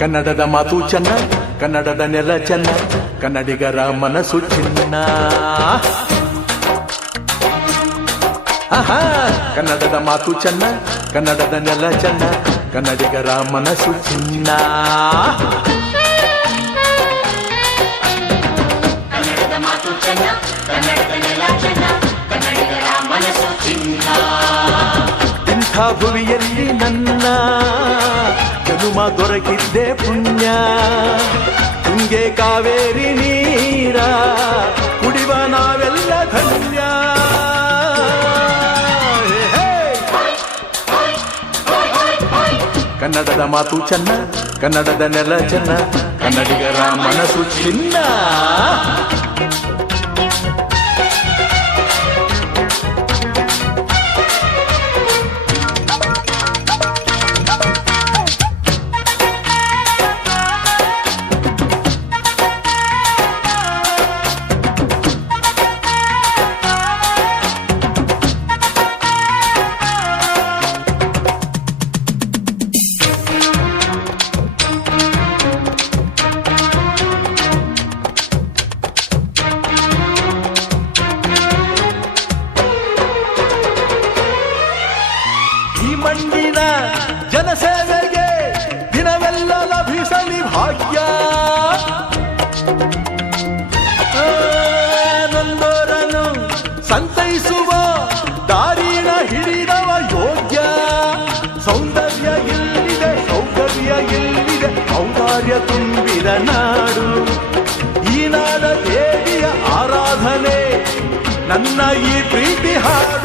ಕನ್ನಡದ ಮಾತು ಚೆನ್ನ, ಕನ್ನಡದ ನೆಲ ಚೆನ್ನ, ಕನ್ನಡಿಗರ ಮನಸ್ಸು ಚಿನ್ನ. ಆಹಾ, ಕನ್ನಡದ ಮಾತು ಚೆನ್ನ, ಕನ್ನಡದ ನೆಲ ಚೆನ್ನ, ಕನ್ನಡಿಗರ ಮನಸ್ಸು ಚಿನ್ನ. ಕನ್ನಡದ ಮಾತು ಚೆನ್ನ, ಕನ್ನಡದ ನೆಲ ಚೆನ್ನ, ಕನ್ನಡಿಗರ ಮನಸ್ಸು ಚಿನ್ನ. ಇಂಥ ಭುವಿಯಲ್ಲಿ ನನ್ನ ಜನುಮ ದೊರಕಿದ್ದೆ ಪುಣ್ಯ. ತುಂಗೆ ಕಾವೇರಿ ನೀರ ಕುಡಿವ ನಾವೆಲ್ಲ ಧನ್ಯ. ಕನ್ನಡದ ಮಾತು ಚೆನ್ನ, ಕನ್ನಡದ ನೆಲ ಚೆನ್ನ, ಕನ್ನಡಿಗರ ಮನಸ್ಸು ಚಿನ್ನ. ಮಣ್ಣಿನ ಜನಸೇವೆಗೆ ದಿನವೆಲ್ಲ ಲಭಿಸಲಿ ಭಾಗ್ಯ. ನೊಂದೋರನ್ನು ಸಂತೈಸುವ ದಾರಿನ ಹಿಡಿದವ ಯೋಗ್ಯ. ಸೌಂದರ್ಯ ಇಲ್ಲಿದೆ, ಸೌಕರ್ಯ ಇಲ್ಲಿದೆ, ಔದಾರ್ಯ ತುಂಬಿದ ನಾಡು. ಈ ನಾಡ ದೇವಿಯ ಆರಾಧನೆ ನನ್ನ ಈ ಪ್ರೀತಿ ಹಾಡು.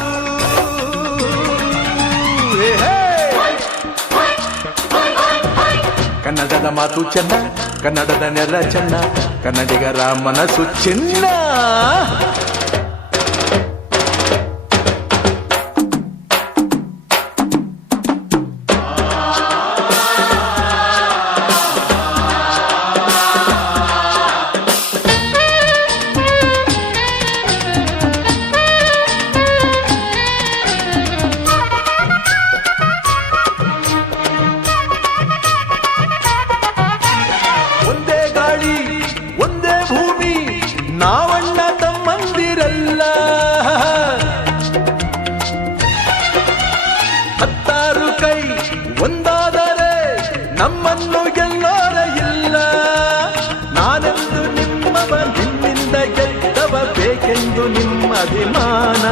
ಕನ್ನಡದ ಮಾತು ಚೆನ್ನ, ಕನ್ನಡದ ನೆಲ ಚೆನ್ನ, ಕನ್ನಡಿಗರ ಮನಸ್ಸು ಚಿನ್ನ. ಒಂದೇ ಭೂಮಿ, ನಾವಣ್ಣ ತಮ್ಮಂದಿರಲ್ಲ. ಹತ್ತಾರು ಕೈ ಒಂದಾದರೆ ನಮ್ಮನ್ನು ಗೆಲ್ಲೋರ ಇಲ್ಲ. ನಾನೆಂದು ನಿಮ್ಮವ, ನಿಮ್ಮಿಂದ ಗೆದ್ದವ, ಬೇಕೆಂದು ನಿಮ್ಮ ಅಭಿಮಾನ.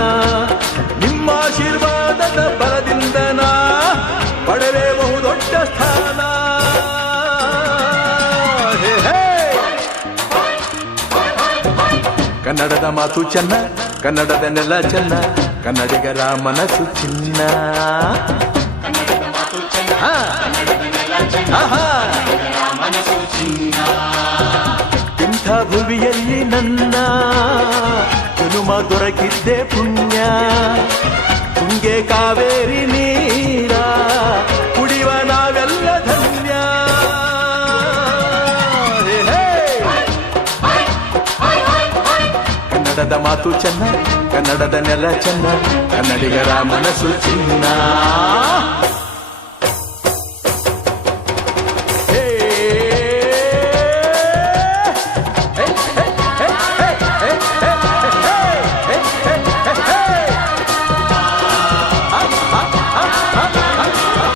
ನಿಮ್ಮ ಆಶೀರ್ವಾದದ ಬಲದಿಂದ ನಾ ಪಡೆವೆ ಬಹುದೊಡ್ಡ ಸ್ಥಾನ. ಕನ್ನಡದ ಮಾತು ಚೆನ್ನ, ಕನ್ನಡದ ನೆಲ ಚೆನ್ನ, ಕನ್ನಡಿಗರ ಮನಸ್ಸು ಚಿನ್ನ. ಕನ್ನಡದ ಮಾತು ಚೆನ್ನ, ಕನ್ನಡದ ನೆಲ ಚೆನ್ನ, ಕನ್ನಡಿಗರ ಮನಸ್ಸು ಚಿನ್ನ. ಇಂಥ ಭುವಿಯಲ್ಲಿ ನನ್ನ ಜನುಮ ದೊರಕಿದ್ದೆ ಪುಣ್ಯ. ತುಂಗೆ ಕಾವೇರಿ ನೀರ ಕುಡಿವ ನಾವೆಲ್ಲ ಧನ್ಯ. ಕನ್ನಡದ ಮಾತು ಚೆನ್ನ, ಕನ್ನಡದ ನೆಲ ಚೆನ್ನ, ಕನ್ನಡಿಗರ ಮನಸ್ಸು ಚಿನ್ನ.